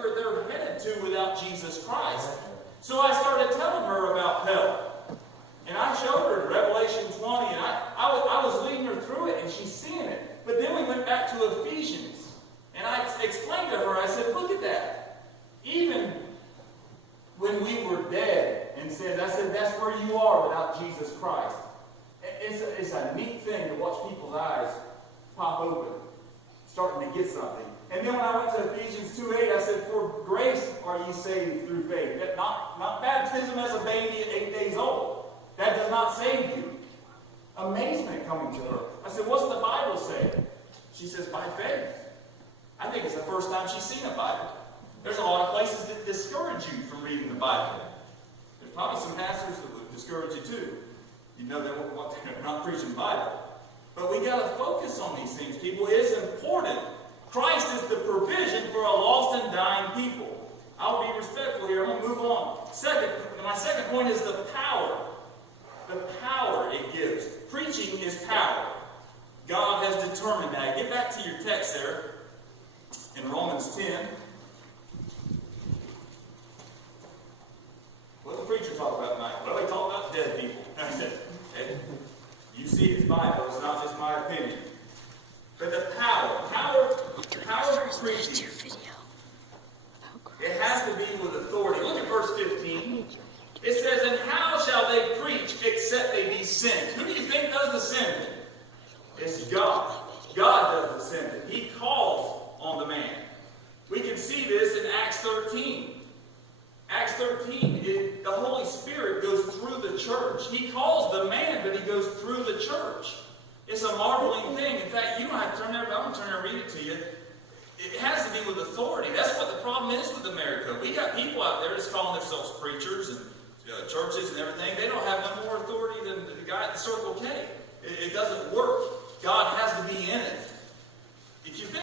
where they're headed to without Jesus Christ. So I started telling her about hell. And I showed her Revelation 20, and I was leading her through it, and she's seeing it. But then we went back to Ephesians. And I explained to her, I said, look at that. Even when we were dead in sins, I said, that's where you are without Jesus Christ. It's a neat thing to watch people's eyes pop open, starting to get something. And then when I went to Ephesians 2:8, I said, for grace are ye saved through faith. Not baptism as a baby at 8 days old. That does not save you. Amazement coming to her. I said, what's the Bible say? She says, by faith. I think it's the first time she's seen a Bible. There's a lot of places that discourage you from reading the Bible. There's probably some pastors that would discourage you too. You know they're not preaching the Bible. But we got to focus on these things, people. It is important. Christ is the provision for a lost and dying people. I'll be respectful here. I'm going to move on. My second point is the power. The power it gives. Preaching is power. God has determined that. Get back to your text there in Romans 10. What did the preacher talk about tonight? Well, he talked about dead people. I said, okay, you see it's Bible. It's not just my opinion. But the power of preaching, it has to be with authority. Look at verse 15. It says, and how shall they preach except they be sent? Who do you think does the sending? It's God. God does the sending. He calls on the man. We can see this in Acts 13. Acts 13, the Holy Spirit goes through the church. He calls the man, but he goes through the church. It's a marveling thing. In fact, you don't have to turn there, but I'm going to turn there and read it to you. It has to be with authority. That's what the problem is with America. We got people out there that's calling themselves preachers and churches and everything. They don't have no more authority than the guy at the Circle K. It doesn't work.